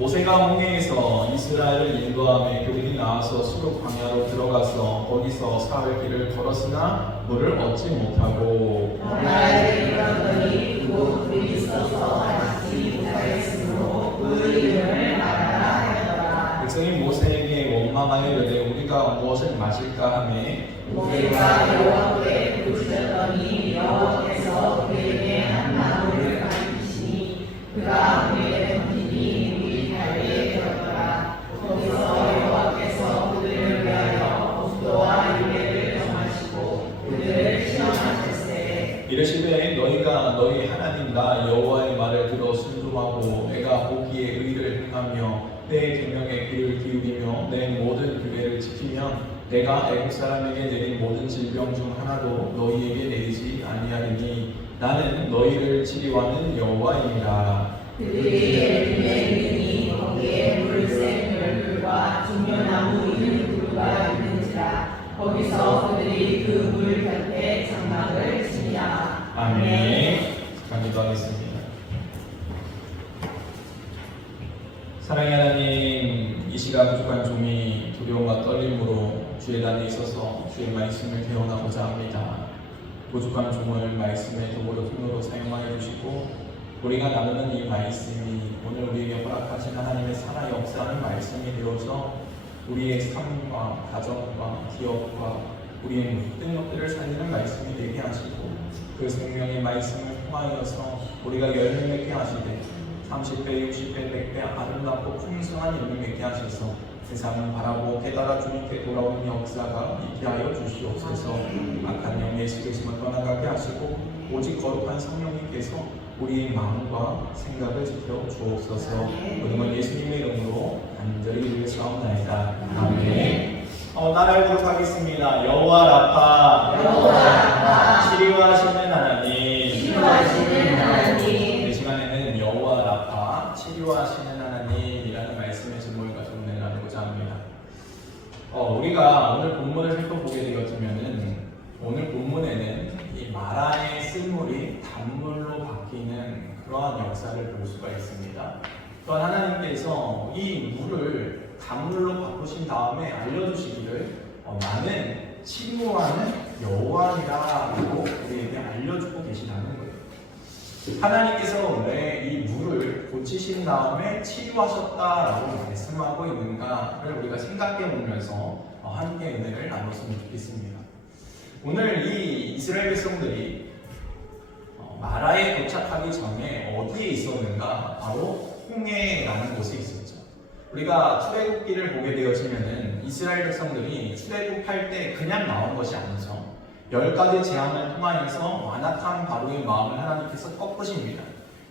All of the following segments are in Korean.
모세가 홍해에서 이스라엘을 인도하며 그들이 나와서 수르 광야로 들어가서 거기서 사흘 길을 걸었으나 물을 얻지 못하고 광야에 이르렀더니 그곳 물이 있어서 마시지 못하였으므로 그 이름을 마라나 하였더라. 백성이 모세에게 원망하여 이르되 우리가 무엇을 마실까 하며 모세가 여호와께 부르짖었더니 여호와께서 그에게 한 나무를 가리키시니 그가 그에게 던지니 물이 달리에 들었더라. 거기서 여호와께서 그들을 위하여 복도와 유래를 정하시고 그들을 시험하셨으되 이르시되 너희가 너희 하나님 나 여호와의 말을 들어 순종하고 내가 보기에 의를 행하며 내 계명에 귀를 기울이며 내 모든 규례를 지키면 내가 애국 사람에게 내린 모든 질병 중 하나도 너희에게 내리지 아니하리니 나는 너희를 치료하는 여호와이니라. 그들이 에돔에 이르니 거기에 물새 열둘과 중려나무 이늘둘가 있는지라. 거기서 그들이 그 물 곁에 장막을 치니라. 아멘. 기도하겠습니다. 사랑의 하나님, 이 시간 부족한 종이 두려움과 떨림으로 주의 단에 있어서 주의 말씀을 개헌하고자 합니다. 부족한 종을 말씀의 도구로 통로로 사용하여 주시고 우리가 나누는 이 말씀이 오늘 우리에게 허락하신 하나님의 살아 역사하는 말씀이 되어서 우리의 삶과 가정과 기업과 우리의 모든 것들을 살리는 말씀이 되게 하시고 그 생명의 말씀을 통하여서 우리가 열매 맺게 하시되 30배, 60배, 100배 아름답고 풍성한 열매 맺게 하셔서 세상을 바라보고 깨달아 주님께 돌아오는 역사가 있게 하여 주시옵소서. 악한 영의 시계심을 떠나가게 하시고 오직 거룩한 성령님께서 우리의 마음과 생각을 지켜 주옵소서. 모든 예수님의 이름으로 간절히 기도하옵나이다. 아멘. 따라해보도록 하겠습니다. 여호와 라파, 여호와 라파, 치료하시는 하나님. 치료하시는 하나님. 이 시간에는 여호와 라파, 치료하시는 하나님이라는 말씀의 제목을 가지고 은혜를 나누고자 합니다. 우리가 오늘 본문을 살펴보게 되었으면은 오늘 본문에는 이 마라의 쓴물이 단물로 바뀌는 그러한 역사를 볼 수가 있습니다. 또한 하나님께서 이 물을 단물로 바꾸신 다음에 알려주시기를 나는 치료하는 여호와니라고 우리에게 알려주고 계시다는 거예요. 하나님께서 왜 이 물을 고치신 다음에 치료하셨다라고 말씀하고 있는가를 우리가 생각해 보면서 함께 은혜를 나눴으면 좋겠습니다. 오늘 이 이스라엘 백성들이 마라에 도착하기 전에 어디에 있었는가? 바로 홍해라는 곳에 있었죠. 우리가 출애굽기를 보게 되어지면은 이스라엘 백성들이 출애굽할 때 그냥 나온 것이 아니죠. 10가지 재앙을 통하여서 완악한 바로의 마음을 하나님께서 꺾으십니다.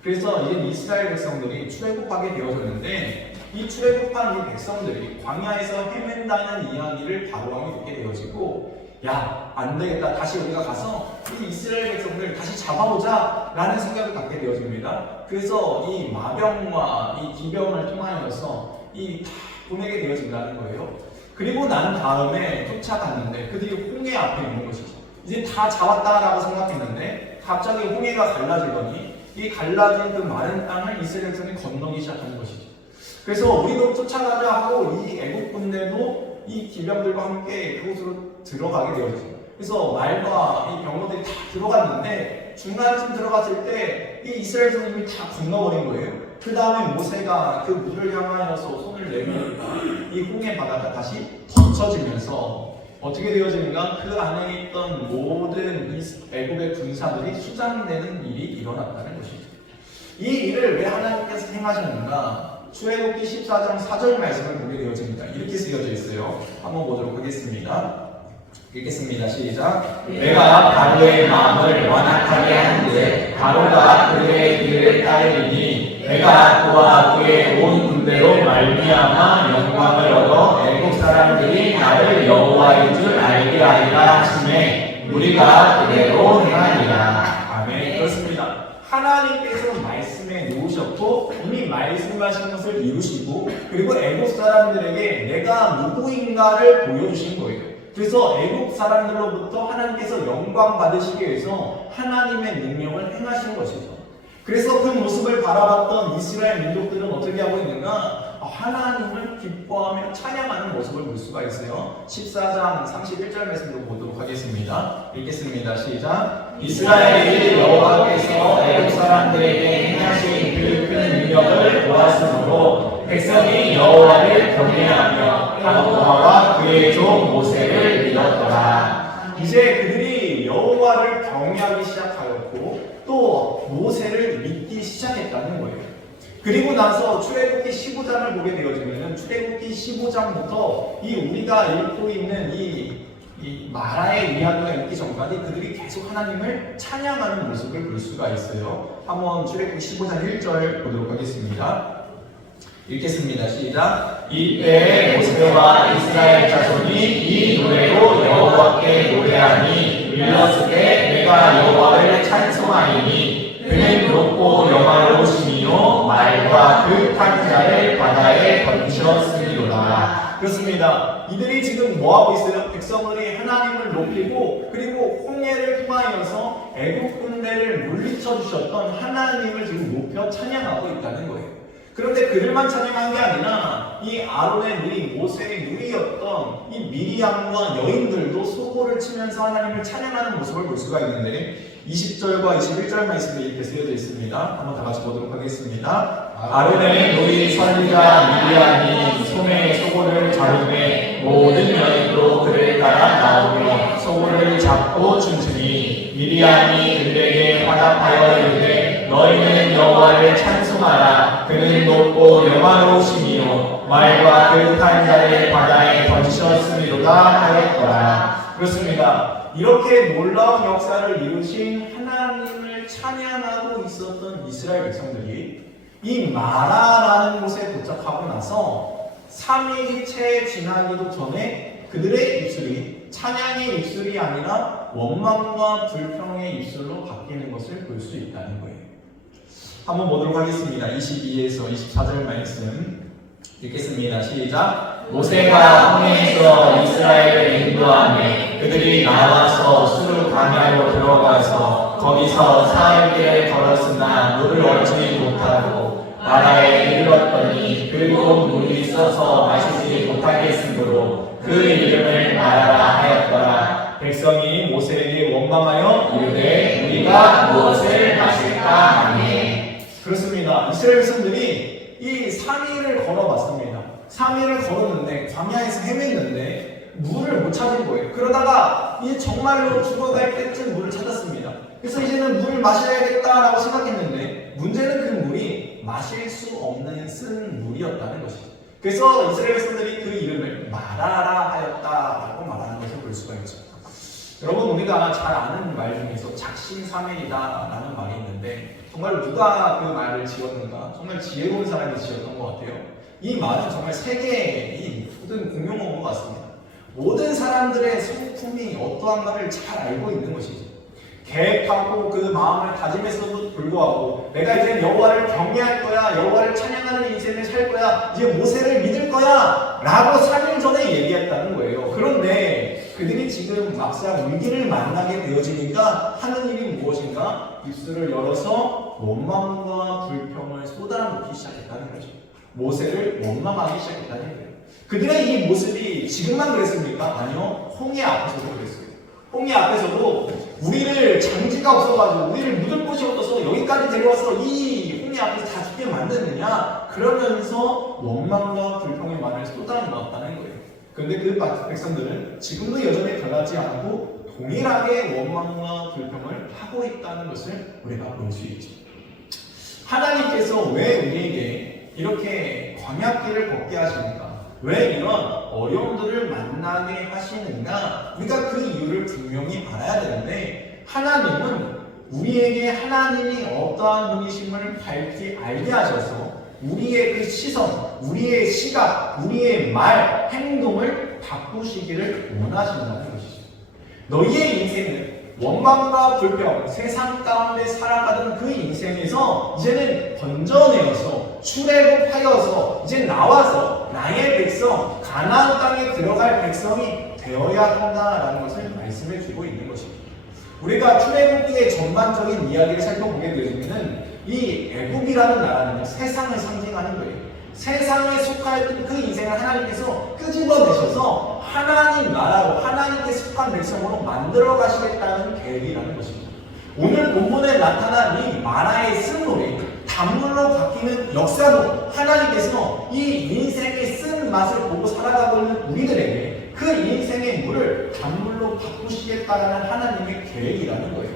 그래서 이제 이스라엘 백성들이 출애굽하게 되어졌는데 이 출애굽한 이 백성들이 광야에서 헤맨다는 이야기를 바로왕이 듣게 되어지고 야, 안 되겠다. 다시 우리가 가서 이 이스라엘 백성들 다시 잡아보자 라는 생각을 갖게 되어집니다. 그래서 이 마병과 이 기병을 통하여서 다 보내게 되어진다는 거예요. 그리고 난 다음에 쫓아갔는데 그들이 홍해 앞에 있는 것이죠. 이제 다 잡았다라고 생각했는데 갑자기 홍해가 갈라지더니 이 갈라진 그 마른 땅을 이스라엘 백성이 건너기 시작하는 것이죠. 그래서 우리도 쫓아가자 하고 이 애국 군대도 이 기병들과 함께 그곳으로 들어가게 되어졌어요. 그래서 말과 이 병거들이 다 들어갔는데 중간쯤 들어갔을 때 이 이스라엘 백성들이 다 건너버린 거예요. 그 다음에 모세가 그 물을 향하여서 손을 내미니까 이 홍해 바다가 다시 덮쳐지면서 어떻게 되어지는가? 그 안에 있던 모든 애국의 군사들이 수장되는 일이 일어났다는 것이죠. 이 일을 왜 하나님께서 행하셨는가? 출애굽기 14장 4절 말씀을 보게 되어집니다. 이렇게 쓰여져 있어요. 한번 보도록 하겠습니다. 읽겠습니다. 시작. 내가 바로의 마음을 완악하게 한데 바로가 그의 길을 따르리니 내가 그와 그의 온 군대로 말미암아 영광을 얻어 애국 사람들이 나를 여호와인 줄 알게 하리라 하시매 우리가 그대로 행하리라. 아멘. 그렇습니다. 하나님께서 말씀에 놓으셨고 이미 말씀하신 것을 이루시고 그리고 애국 사람들에게 내가 누구인가를 보여주신 거예요. 그래서 애국 사람들로부터 하나님께서 영광 받으시기 위해서 하나님의 능력을 행하신 것이죠. 그래서 그 모습을 바라봤던 이스라엘 민족들은 어떻게 하고 있는가? 하나님을 기뻐하며 찬양하는 모습을 볼 수가 있어요. 14장 31절 말씀으로 보도록 하겠습니다. 읽겠습니다. 시작. 이스라엘이 여호와께서 애굽 사람들에게 행하신 그 큰 능력을 보았으므로 백성이 여호와를 경외하며 여호와와 그의 종 모세를 믿었더라. 이제 그들이 여호와를 경외하기 시작하였고 또 모세를 믿기 시작했다는 거예요. 그리고 나서 출애굽기 15장을 보게 되어지면 출애굽기 15장부터 이 우리가 읽고 있는 이 마라의 이야기가 있기 전까지 그들이 계속 하나님을 찬양하는 모습을 볼 수가 있어요. 한번 출애굽기 15장 1절 보도록 하겠습니다. 읽겠습니다. 시작. 이때 모세와 이스라엘 자손이 이 노래로 여호와께 노래하니 일렀을 때 내가 여호와를 찬송하리니 그는 높고 영화로우시며 말과 그 탄 자를 바다에 던지셨으리로다. 그렇습니다. 이들이 지금 뭐하고 있어요? 백성들이 하나님을 높이고 그리고 홍해를 통하여서 애국 군대를 물리쳐 주셨던 하나님을 지금 높여 찬양하고 있다는 거예요. 그런데 그들만 찬양한 게 아니라 이 아론의 누이 모세의 누이였던 이 미리암과 여인들도 소고를 치면서 하나님을 찬양하는 모습을 볼 수가 있는데 20절과 21절 말씀이 이렇게 쓰여져 있습니다. 한번 다 같이 보도록 하겠습니다. 아론의 누이 선지자 미리암이 손에 소고를 잡으매 모든 여인도 그를 따라 나오며 소고를 잡고 춤추니 미리암이 그들에게 화답하여 이르되 너희는 여호와를 찬송하라. 그는 높고 영화로우시며 말과 그 탄 자를 바다에 던지셨으리로다 하였더라. 그렇습니다. 이렇게 놀라운 역사를 이루신 하나님을 찬양하고 있었던 이스라엘 백성들이 이 마라라는 곳에 도착하고 나서 3일이 채 지나기도 전에 그들의 입술이 찬양의 입술이 아니라 원망과 불평의 입술로 바뀌는 것을 볼 수 있다는 거예요. 한번 보도록 하겠습니다. 22에서 24절 말씀 읽겠습니다. 시작. 모세가 홍해에서 이스라엘을 인도하며 그들이 나와서 수르 광야로 들어가서 거기서 사흘길을 걸었으나 물을 얻지 못하고 마라에 이르렀더니 그리고 물이 있어서 마시지 못하겠으므로 그 이름을 마라라 하였더라. 백성이 모세에게 원망하여 이르되 우리가 무엇을 마실까 하니. 그렇습니다. 이스라엘 백성들이 이 3일을 걸어봤습니다. 3일을 걸었는데 광야에서 헤맸는데 물을 못 찾은 거예요. 그러다가 이제 정말로 죽어갈 때쯤 물을 찾았습니다. 그래서 이제는 물을 마셔야겠다라고 생각했는데 문제는 그 물이 마실 수 없는 쓴 물이었다는 것이죠. 그래서 이스라엘 백성들이 그 이름을 마라라 하였다라고 말하는 것을 볼 수가 있죠. 여러분, 우리가 잘 아는 말 중에서 작심삼일이다라는 말이 있는데 정말 누가 그 말을 지었는가? 정말 지혜로운 사람이 지었던 것 같아요. 이 말은 정말 세계의 모든 공용어인 것 같습니다. 모든 사람들의 성품이 어떠한가를 잘 알고 있는 것이죠. 계획하고 그 마음을 다짐했어도 불구하고 내가 이제 여호와를 경외할 거야, 여호와를 찬양하는 인생을 살 거야, 이제 모세를 믿을 거야 라고 3일 전에 얘기했다는 거예요. 그런데 그들이 지금 막상 위기를 만나게 되어지니까 하는 일이 무엇인가? 입술을 열어서 원망과 불평을 쏟아놓기 시작했다는 거죠. 모세를 원망하기 시작했다는 거예요. 그들의 이 모습이 지금만 그랬습니까? 아니요. 홍해 앞에서도 그랬어요. 홍해 앞에서도 우리를 장지가 없어가지고 우리를 묻을 곳이 없어서 여기까지 데려와서 이 홍해 앞에서 다 죽게 만드느냐? 그러면서 원망과 불평의 말을 쏟아놓았다는 거예요. 그런데 그 백성들은 지금도 여전히 변하지 않고 동일하게 원망과 불평을 하고 있다는 것을 우리가 볼 수 있죠. 하나님께서 왜 우리에게 이렇게 광야길을 걷게 하십니까? 왜 이런 어려움들을 만나게 하시는가? 우리가 그 이유를 분명히 알아야 되는데 하나님은 우리에게 하나님이 어떠한 분이심을 밝히 알게 하셔서 우리의 그 시선, 우리의 시각, 우리의 말, 행동을 바꾸시기를 원하신다는 것이죠. 너희의 인생은 원망과 불평, 세상 가운데 살아가던 그 인생에서 이제는 건져내어서 출애굽하여서 이제 나와서 나의 백성, 가나안 땅에 들어갈 백성이 되어야 한다라는 것을 말씀해 주고 있는 것입니다. 우리가 출애굽기의 전반적인 이야기를 살펴보게 되면 이 애굽이라는 나라는요, 세상을 상징하는 거예요. 세상에 속하였던 그 인생을 하나님께서 끄집어내셔서 하나님 나라로, 하나님께 속한 백성으로 만들어 가시겠다는 계획이라는 것입니다. 오늘 본문에 나타난 이 마라의 쓴물이 단물로 바뀌는 역사도 하나님께서 이 인생의 쓴 맛을 보고 살아가고 있는 우리들에게 그 인생의 물을 단물로 바꾸시겠다는 하나님의 계획이라는 거예요.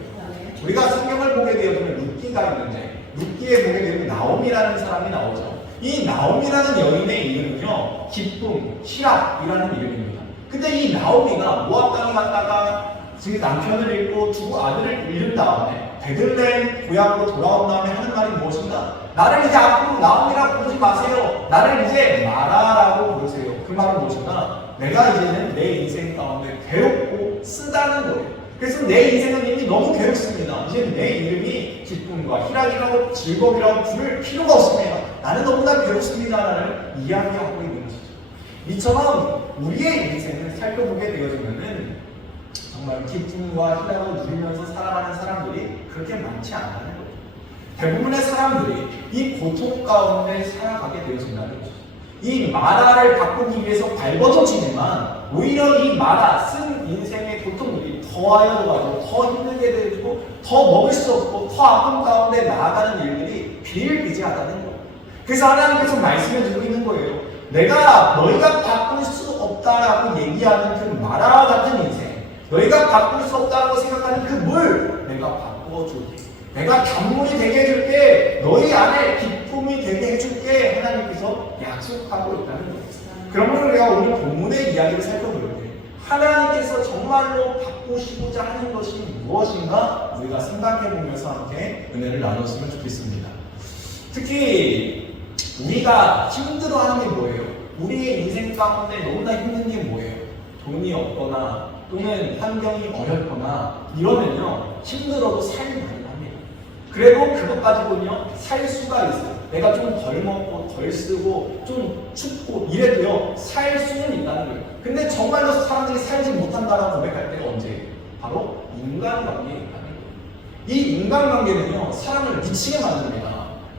우리가 성경을 보게 되어지면 룻기가 있는데 룻기에 보게 되면 나옴이라는 사람이 나오죠. 이 나옴이라는 여인의 이름은요, 기쁨, 희락이라는 이름입니다. 근데 이 나오미가 모압 땅에 갔다가 지금 남편을 잃고 두 아들을 잃은 다음에 베들레헴 고향으로 돌아온 다음에 하는 말이 무엇인가? 나를 이제 앞으로 나오미라고 부르지 마세요. 나를 이제 마라라고 부르세요. 그 말은 무엇인가? 내가 이제는 내 인생 가운데 괴롭고 쓰다는 거예요. 그래서 내 인생은 이미 너무 괴롭습니다. 이제 내 이름이 기쁨과 희락이라고 즐거움이라고 부를 필요가 없습니다. 나는 너무나 괴롭습니다라는 이야기하고 있는 것이죠. 이처럼 우리의 인생을 살펴보게 되어지면은 정말 기쁨과 희락을 누리면서 살아가는 사람들이 그렇게 많지 않다는 거예요. 대부분의 사람들이 이 고통 가운데 살아가게 되어진다는 거죠. 이 마라를 바꾸기 위해서 발버둥치지만 오히려 이 마라 쓴 인생의 고통들이 더하여져가지고 더 힘들게 되고 더 먹을 수 없고 더 아픔 가운데 나아가는 일들이 비일비재하다는 거예요. 그래서 하나님께서 말씀해 주고 있는 거예요. 내가 너희가 바꿀 수 없다라고 얘기하는 그 마라 같은 인생, 너희가 바꿀 수 없다고 생각하는 그 물 내가 바꿔줄게. 내가 단물이 되게 해줄게. 너희 안에 기쁨이 되게 해줄게. 하나님께서 약속하고 있다는 거예요. 그러므로 우리가 오늘 본문의 이야기를 살펴볼 때 하나님께서 정말로 바꾸시고자 하는 것이 무엇인가 우리가 생각해 보면서 함께 은혜를 나눴으면 좋겠습니다. 특히 우리가 힘들어하는 게 뭐예요? 우리의 인생 가운데 너무나 힘든 게 뭐예요? 돈이 없거나 또는 환경이 어렵거나 이러면요 힘들어도 삶이 많이 합니다. 그래도 그것 가지고는요 살 수가 있어요. 내가 좀 덜 먹고 덜 쓰고 좀 춥고 이래도요 살 수는 있다는 거예요. 근데 정말로 사람들이 살지 못한다라고 고백할 때가 언제예요? 바로 인간관계에 있다는 거예요. 이 인간관계는요 사람을 미치게 만듭니다.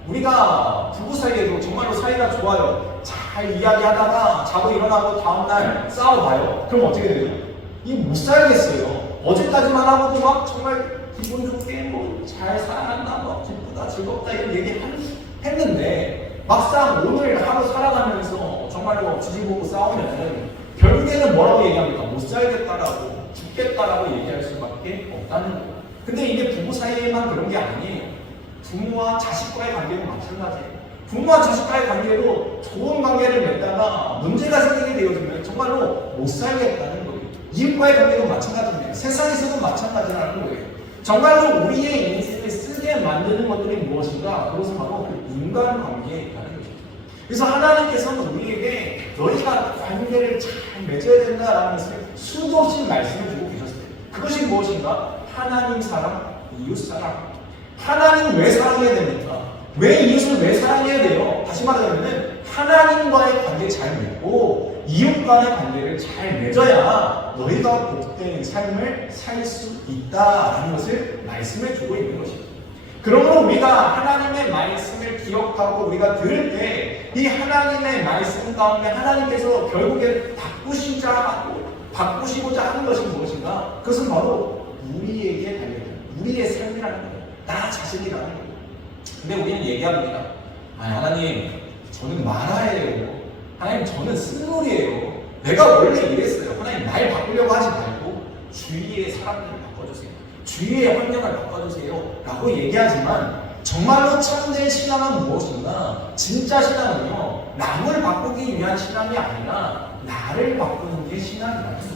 우리가 부부 사이에도 정말로 사이가 좋아요. 잘 이야기하다가 자고 일어나고 다음날 싸워봐요. 그럼 어떻게 돼요? 못 살겠어요. 어제까지만 하고도 막 정말 기분 좋게 뭐 잘 살아간다, 뭐 기쁘다, 즐겁다 이런 얘기 했는데 막상 오늘 하루 살아가면서 정말로 뒤집어보고 싸우면은 결국에는 뭐라고 얘기합니까? 못 살겠다라고 죽겠다라고 얘기할 수밖에 없다는 거예요. 근데 이게 부부 사이에만 그런 게 아니에요. 부모와 자식과의 관계도 마찬가지예요. 부모와 자식과의 관계도 좋은 관계를 맺다가 문제가 생기게 되어지면 정말로 못 살겠다는 거예요. 이웃과의 관계도 마찬가지입니다. 세상에서도 마찬가지라는 거예요. 정말로 우리의 인생을 쓰게 만드는 것들이 무엇인가? 그것은 바로 인간관계에 있다는 거죠. 그래서 하나님께서는 우리에게 너희가 관계를 잘 맺어야 된다라는 것을 수도 없이 말씀을 주고 계셨어요. 그것이 무엇인가? 하나님 사랑, 이웃 사랑. 하나님 왜 사랑해야 됩니까? 왜 이웃을 왜 사랑해야 돼요? 다시 말하자면 하나님과의 관계 잘 맺고 이웃과의 관계를 잘 맺어야 너희가 복된 삶을 살 수 있다라는 것을 말씀해 주고 있는 것입니다. 그러므로 우리가 하나님의 말씀을 기억하고 우리가 들을 때 이 하나님의 말씀 가운데 하나님께서 결국에 바꾸시고자 하는 것이 무엇인가? 그것은 바로 우리에게 달려있는 우리의 삶이라는 거예요. 나 자신이라는 거예요. 근데 우리는 얘기합니다. 하나님, 저는 마라예요. 하나님, 저는 쓴물이에요. 내가 원래 이랬어요. 하나님, 날 바꾸려고 하지 말고 주위의 사람들을 바꿔주세요. 주위의 환경을 바꿔주세요. 라고 얘기하지만 정말로 참된 신앙은 무엇인가? 진짜 신앙은요, 남을 바꾸기 위한 신앙이 아니라 나를 바꾸는 게 신앙이라는 거예요.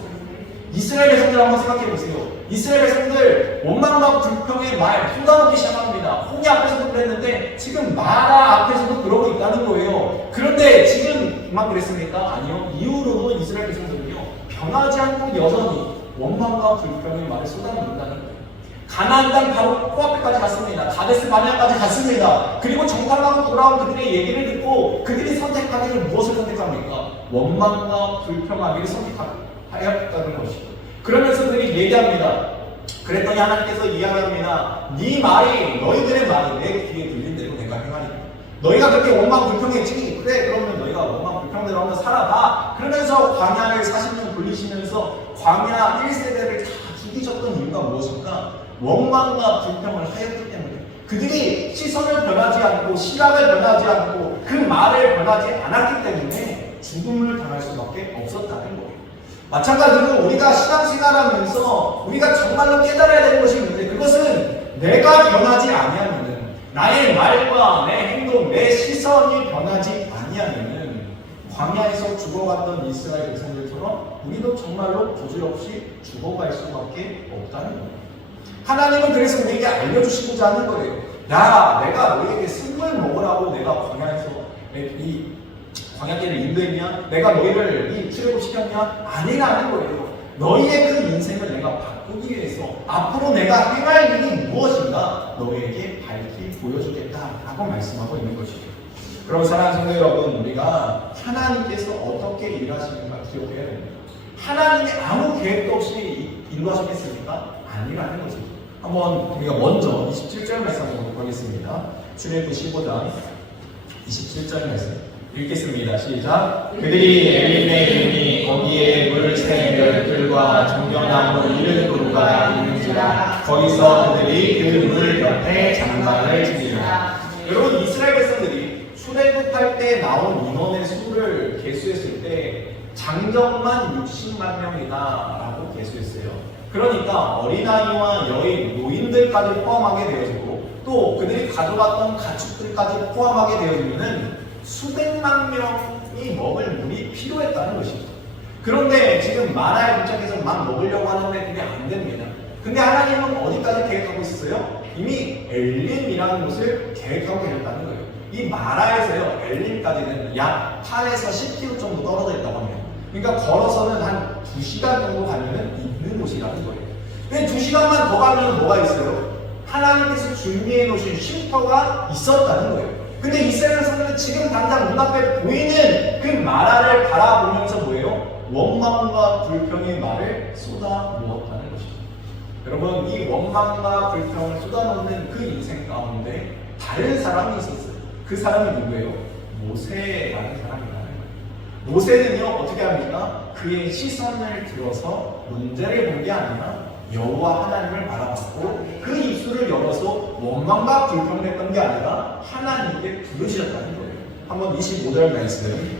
이스라엘 백성들 한번 생각해 보세요. 이스라엘 백성들 원망과 불평의 말 쏟아놓기 시작합니다. 홍해 앞에서도 그랬는데 지금 마라 앞에서도 그러고 있다는 거예요. 그런데 지금만 그랬습니까? 아니요. 이후로도 이스라엘 백성들은요 변하지 않고 여전히 원망과 불평의 말을 쏟아놓는다는 거예요. 가나안 땅 바로 코앞에까지 갔습니다. 가데스 바네아까지 갔습니다. 그리고 정탐하고 돌아온 그들의 얘기를 듣고 그들이 선택하기를 무엇을 선택합니까? 원망과 불평하기를 선택하였다는 것이죠. 그러면서 그들이 얘기합니다. 그랬더니 하나님께서 이야기합니다. 네 말이, 너희들의 말이 내 귀에 들린 대로 내가 행하리라. 너희가 그렇게 원망 불평했지? 그래, 그러면 너희가 원망 불평대로 한번 살아봐. 그러면서 광야를 40년 돌리시면서 광야 1세대를 다 죽이셨던 이유가 무엇일까? 원망과 불평을 하였기 때문에. 그들이 시선을 변하지 않고 시각을 변하지 않고 그 말을 변하지 않았기 때문에 죽음을 당할 수밖에 없었다는 거예요. 마찬가지로 우리가 신앙생활하면서 우리가 정말로 깨달아야 되는 것이 있는데, 그것은 내가 변하지 아니하면은, 나의 말과 내 행동, 내 시선이 변하지 아니하면은 광야에서 죽어갔던 이스라엘 백성들처럼 우리도 정말로 부질없이 죽어갈 수밖에 없다는 거예요. 하나님은 그래서 우리에게 알려주시고자 하는 거예요. 야, 내가 너에게 생물 먹으라고 내가 광야에서 이 광야길을 인도했냐? 내가 너희를 이 출애굽시켰냐? 아니라는 거예요. 너희의 그 인생을 내가 바꾸기 위해서 앞으로 내가 행할 일이 무엇인가 너희에게 밝히 보여주겠다라고 말씀하고 있는 것이죠. 그럼 사랑하는 성도 여러분, 우리가 하나님께서 어떻게 일하시는가 기억해야 됩니다. 하나님이 아무 계획도 없이 인도하시겠습니까? 아니라는 것이죠. 한번 우리가 먼저 27절 말씀 보도록 하겠습니다. 출애굽 15장 27절 말씀 읽겠습니다. 시작. 그들이 엘림에 이르니 거기에 물샘들과 종려나무 이른 그루가 있는지라 거기서 그들이 그 물 옆에 장막을 지니라. 여러분, 이스라엘 백성들이 출애굽할 때 나온 인원의 수를 계수했을 때 장정만 60만 명이다라고 계수했어요. 그러니까 어린아이와 여인, 노인들까지 포함하게 되어지고 또 그들이 가져갔던 가축들까지 포함하게 되어지면은 수백만 명이 먹을 물이 필요했다는 것이죠. 그런데 지금 마라의 도착해서 막 먹으려고 하는데 그게 안 됩니다. 근데 하나님은 어디까지 계획하고 있었어요? 이미 엘림이라는 곳을 계획하고 계셨다는 거예요. 이 마라에서요, 엘림까지는 약 8에서 10km 정도 떨어져 있다고 합니다. 그러니까 걸어서는 한 2시간 정도 가면은 있는 곳이라는 거예요. 근데 2시간만 더 가면 뭐가 있어요? 하나님께서 준비해 놓으신 쉼터가 있었다는 거예요. 근데 이스라엘 백성들은 지금 당장 눈앞에 보이는 그 마라를 바라보면서 뭐예요? 원망과 불평의 말을 쏟아놓았다는 것이죠. 여러분, 이 원망과 불평을 쏟아놓는 그 인생 가운데 다른 사람이 있었어요. 그 사람이 누구예요? 모세라는 사람이라는 거예요. 모세는요, 어떻게 합니까? 그의 시선을 들어서 문제를 본 게 아니라 여호와 하나님을 바라봤고 그 입술을 열어서 원망과 불평을 했던 게 아니라 하나님께 부르셨다는 거예요. 한번 25절 말씀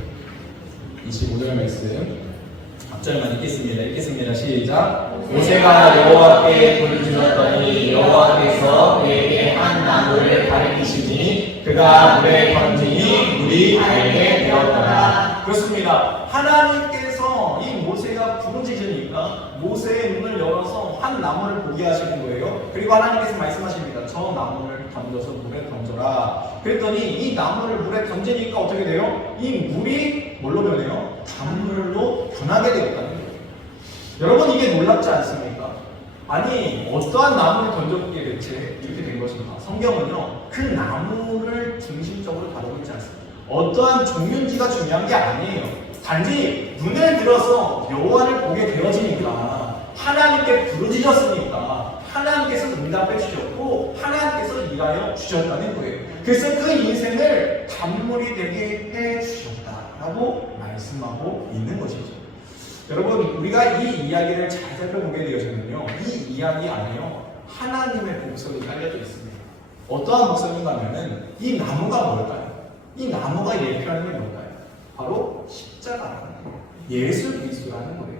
앞절만 읽겠습니다. 시작. 모세가 여호와께 부르짖었더니 여호와께서 그에게 한 나무를 가리키시니 그가 물에 던지니 물이 달게 되었더라. 그렇습니다. 하나님께서 이 모세가 부르짖으니까 모세의 눈을 열어서 한 나무를 보게 하시는 거예요. 그리고 하나님께서 말씀하십니다. 저 나무를 던져서 물에 던져라. 그랬더니 이 나무를 물에 던지니까 어떻게 돼요? 이 물이 뭘로 변해요? 단물로 변하게 되었다는 거예요. 여러분, 이게 놀랍지 않습니까? 아니, 어떠한 나무를 던져보게 대체 이렇게 된 것인가? 성경은요, 그 나무를 중심적으로 다루고 있지 않습니다. 어떠한 종류인지가 중요한 게 아니에요. 단지 눈을 들어서 여호와를 보게 되어지니까, 하나님께 부르짖었으니까 하나님께서 응답해 주셨고 하나님께서 일하여 주셨다는 거예요. 그래서 그 인생을 단물이 되게 해 주셨다라고 말씀하고 있는 것이죠. 여러분, 우리가 이 이야기를 잘 살펴보게 되어지면요, 이 이야기 안에요 하나님의 복선이 깔려져 있습니다. 어떠한 복선인가 하면은 이 나무가 뭘까요? 이 나무가 예표하는 게 뭘까요? 바로 십자가라는 거예요. 예수 그리스도라는 거예요.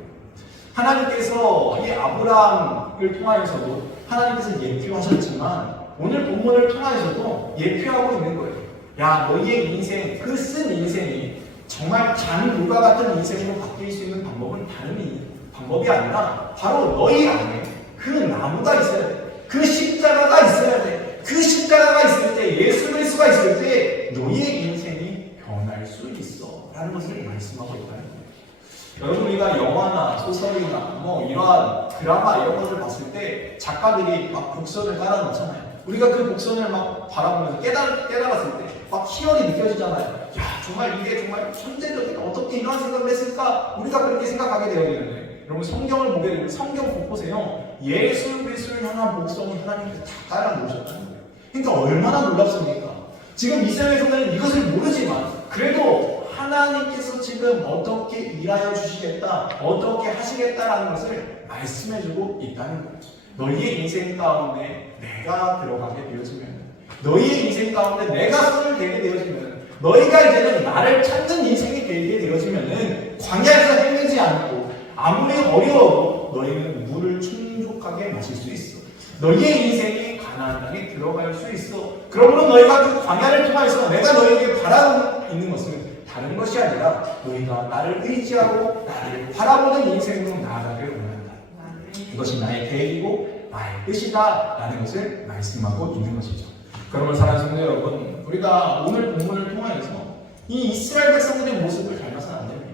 하나님께서 이 아브라함을 통하여서도 하나님께서 예표하셨지만 오늘 본문을 통하여서도 예표하고 있는 거예요. 야, 너희의 인생, 그 쓴 인생이 정말 잔물과 같은 인생으로 바뀔 수 있는 방법은 다른 방법이 아니라 바로 너희 안에 그 나무가 있어야 돼. 그 십자가가 있어야 돼. 그 십자가가 있을 때, 예수 그리스도가 있을 때 너희의 인생이 변할 수 있어 라는 것을 말씀하고 있다는 거예요. 여러분, 우리가 영화나 소설이나 이러한 드라마 이런 것을 봤을 때 작가들이 막 복선을 깔아놓잖아요. 우리가 그 복선을 막 바라보면서 깨달았을 때 막 희열이 느껴지잖아요. 야, 정말 이게 정말 천재적이다. 어떻게 이런 생각을 했을까? 우리가 그렇게 생각하게 되어지는데, 여러분, 성경을 보게 되면 성경 곳곳에요 예수 그리스도를 향한 복성을 하나님께서 다 깔아놓으셨다는 거예요. 그러니까 얼마나 놀랍습니까? 지금 이스라엘 성도는 이것을 모르지만 그래도 하나님께서 지금 어떻게 일하여 주시겠다, 어떻게 하시겠다라는 것을 말씀해주고 있다는 거예요. 너희의 인생 가운데 내가 들어가게 되어지면, 너희의 인생 가운데 내가 손을 대게 되어지면, 너희가 이제는 나를 찾는 인생이 되게 되어지면은 광야에서 헤매지 않고 아무리 어려워도 너희는 물을 충족하게 마실 수 있어. 너희의 인생이 가나안 땅에 들어갈 수 있어. 그러므로 너희가 그 광야를 통해서 내가 너희에게 바라고 있는 것은 다른 것이 아니라 너희가 나를 의지하고 나를 바라보는 인생으로 나아가기를 원한다. 이것이 나의 계획이고 나의 뜻이다 라는 것을 말씀하고 있는 것이죠. 그러면 사랑하는 성도 여러분, 우리가 오늘 본문을 통하여서 이 이스라엘 백성들의 모습을 닮아서는 안 됩니다.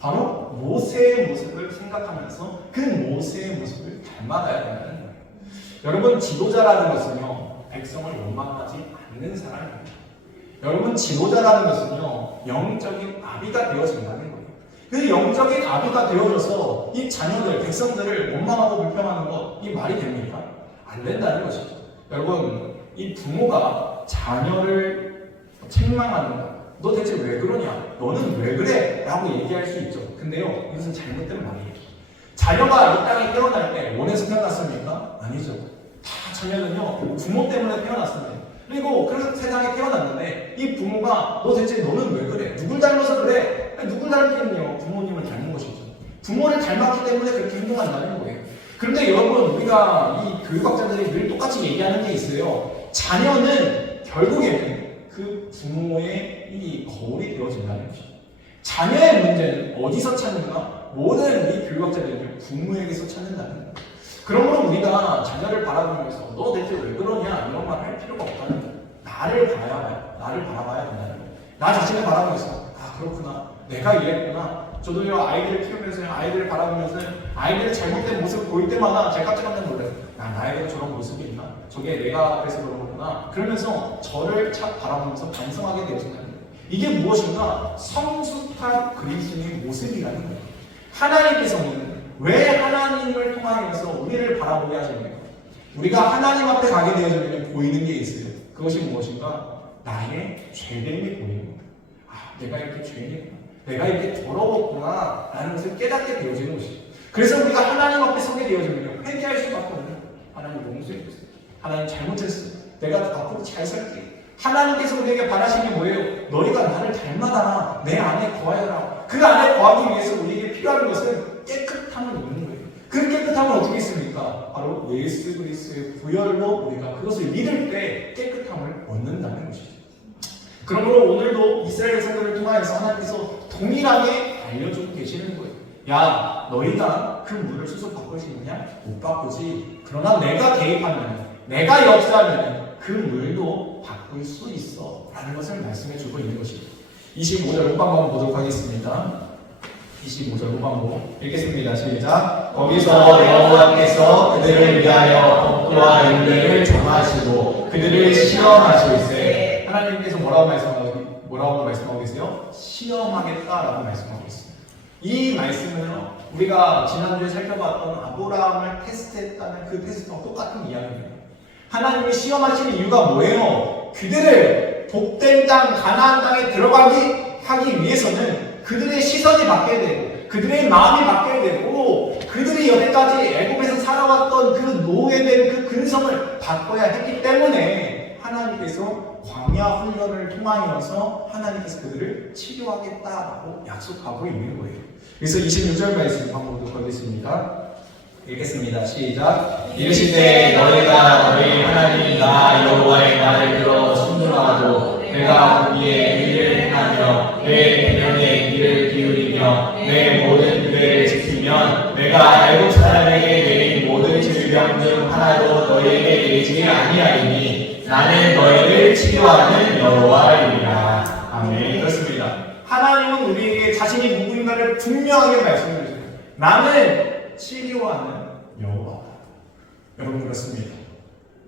바로 모세의 모습을 생각하면서 그 모세의 모습을 닮아가야 된다는 거예요. 여러분, 지도자라는 것은요, 백성을 원망하지 않는 사람입니다. 여러분, 지도자라는 것은요, 영적인 아비가 되어진다는 거예요. 그 영적인 아비가 되어져서 이 자녀들, 백성들을 원망하고 불평하는 것, 이 말이 됩니까? 안 된다는 것이죠. 여러분, 이 부모가 자녀를 책망하는 것, 너 대체 왜 그러냐? 너는 왜 그래? 라고 얘기할 수 있죠. 근데요, 이것은 잘못된 말이에요. 자녀가 이 땅에 태어날 때 원해서 태어났습니까? 아니죠. 다 자녀는요, 부모 때문에 태어났습니다. 그리고 그 세상에 태어났는데 이 부모가 너 대체 너는 왜 그래? 누굴 닮아서 그래? 누굴 닮기는요? 부모님을 닮은 것이죠. 부모를 닮았기 때문에 그렇게 행동한다는 거예요. 그런데 여러분, 우리가 이 교육학자들이 늘 똑같이 얘기하는 게 있어요. 자녀는 결국에는 그 부모의 이 거울이 되어진다는 것이죠. 자녀의 문제는 어디서 찾는가? 모든 이 교육학자들은 부모에게서 찾는다는 거예요. 그러므로 우리가 자녀를 바라보면서 너 대체 왜 그러냐 이런 말 할 필요가 없다는 거예요. 나를 바라봐야 된다는 거예요. 나 자신을 바라보면서 아 그렇구나, 내가 이랬구나. 저도요, 아이들을 키우면서 아이들을 바라보면서 아이들의 잘못된 모습을 보일 때마다 제가 깜짝 놀라요. 나에게도 저런 모습이 있나? 저게 내가 그래서 그런 거구나. 그러면서 저를 착 바라보면서 반성하게 되어진다는 거예요. 이게 무엇인가? 성숙한 그리스도의 모습이라는 거예요. 하나님께서는 왜 하나님을 통하여서 우리를 바라보게 하십니까? 우리가 하나님 앞에 가게 되어지면 보이는 게 있어요. 그것이 무엇인가? 나의 죄됨이 보이는 거예요. 아, 내가 이렇게 죄인이구나, 내가 이렇게 더러웠구나 라는 것을 깨닫게 되어지는 것이죠. 그래서 우리가 하나님 앞에 서게 되어지면 회개할 수밖에 없는 거예요. 하나님 용서해주세요. 하나님 잘못했어요. 내가 앞으로 잘 살게. 하나님께서 우리에게 바라시는 게 뭐예요? 너희가 나를 닮아라. 내 안에 거하여라. 그 안에 거하기 위해서 우리에게 필요한 것은 깨끗함을 얻는 거예요. 그 깨끗함은 어떻게 있습니까? 바로 예수 그리스도의 부혈로 우리가 그것을 믿을 때 깨끗함을 얻는다는 것이죠. 그러므로 오늘도 이스라엘 백성들을 통하여서 하나님께서 동일하게 알려주고 계시는 거예요. 야, 너희가 그 물을 수속 바꿀 수 있느냐? 못 바꾸지. 그러나 내가 개입하면, 내가 역사하면 그 물도 바꿀 수 있어 라는 것을 말씀해 주고 있는 것이죠. 25절 후반부 보도록 하겠습니다. 25절 후반부 읽겠습니다. 시작. 거기서 여호와께서 그들을 위하여 복도와 윤례를 정하시고 그들을 시험하실세. 하나님께서 뭐라고 말씀하고 계세요? 시험하겠다라고 말씀하고 있습니다. 이 말씀은요, 우리가 지난주에 살펴봤던 아브라함을 테스트했다는 그 테스트와 똑같은 이야기입니다. 하나님이 시험하시는 이유가 뭐예요? 그들을 복된 땅 가나안 땅에 들어가기 하기 위해서는 그들의 시선이 바뀌어야 되고 그들의 마음이 바뀌어야 되고 그들이 여태까지 애굽에서 살아왔던 그 노예된 그 근성을 바꿔야 했기 때문에 하나님께서 광야 훈련을 통하여서 하나님께서 그들을 치료하겠다라고 약속하고 있는 거예요. 그래서 26절 말씀 한번 보도록 하겠습니다. 읽겠습니다. 시작. 이르시되 너희가 너희 하나님 나 여호와의 말을 들어 순종하고 내가 거기에 의를 행하며 내 대면에 귀를 기울이며 내 모든 규례를 지키면 내가 애굽 사람에게 내린 모든 질병 중 하나도 너희에게 내리지 아니하리니 나는 너희를 치료하는 여호와이니라. 아멘. 그렇습니다. 하나님은 우리에게 자신이 누구인가를 분명하게 말씀해 주세요. 나는 치료하는 여호와다. 여러분, 그렇습니다.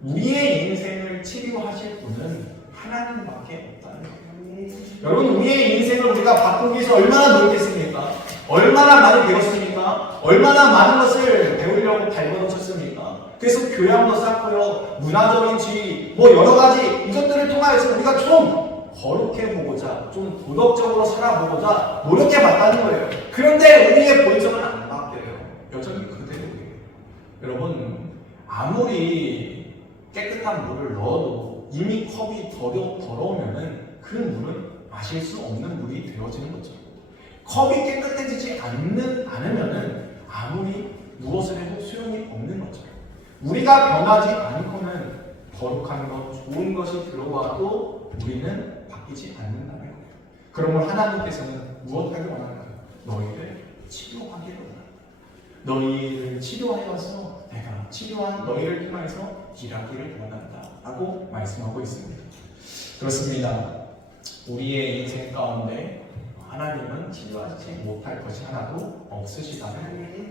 우리의 인생을 치료하실 분은 하나님밖에 없다는 거예요. 여러분, 우리의 인생을 우리가 바꾸기 위해서 얼마나 노력했습니까? 얼마나 많이 배웠습니까? 얼마나 많은 것을 배우려고 발버둥쳤습니까? 그래서 교양도 쌓고요, 문화적인 지위, 뭐 여러 가지 이것들을 통하여서 우리가 좀 거룩해 보고자, 좀 도덕적으로 살아보고자 노력해 봤다는 거예요. 그런데 우리의 본성은 안 바뀌어요. 여전히 그대로예요. 여러분, 아무리 깨끗한 물을 넣어도 이미 컵이 더러우면은 그 물은 마실 수 없는 물이 되어지는 거죠. 컵이 깨끗해지지 않으면은 아무리 무엇을 해도 소용이 없는 거죠. 우리가 변하지 않고는 거룩한 것, 좋은 것이 들어와도 우리는 바뀌지 않는다는 거예요. 그러면 하나님께서는 무엇하길 원하는가요? 너희를 치료하기를 원합니다. 너희를 치료하여서 내가 치료한 너희를 통해서 일하기를 원한다 라고 말씀하고 있습니다. 그렇습니다. 우리의 인생 가운데 하나님은 치료하지 못할 것이 하나도 없으시다는 거예요.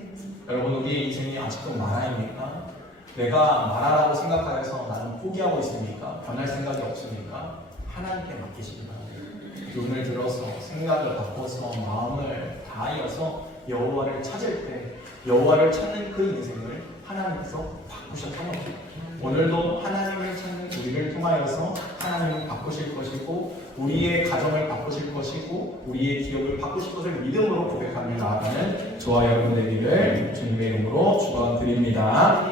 여러분, 우리의 인생이 아직도 마라입니까? 내가 마라라고 생각하여서 나는 포기하고 있습니까? 변할 생각이 없습니까? 하나님께 맡기시기 바랍니다. 눈을 들어서 생각을 바꿔서 마음을 다하여서 여호와를 찾을 때 여호와를 찾는 그 인생을 하나님께서 바꾸셨던 겁니다. 오늘도 하나님을 찾는 우리를 통하여서 하나님을 바꾸실 것이고 우리의 가정을 바꾸실 것이고 우리의 기업을 바꾸실 것을 믿음으로 고백하며 나아가는 저와 여러분 되기를 주님의 이름으로 축원드립니다.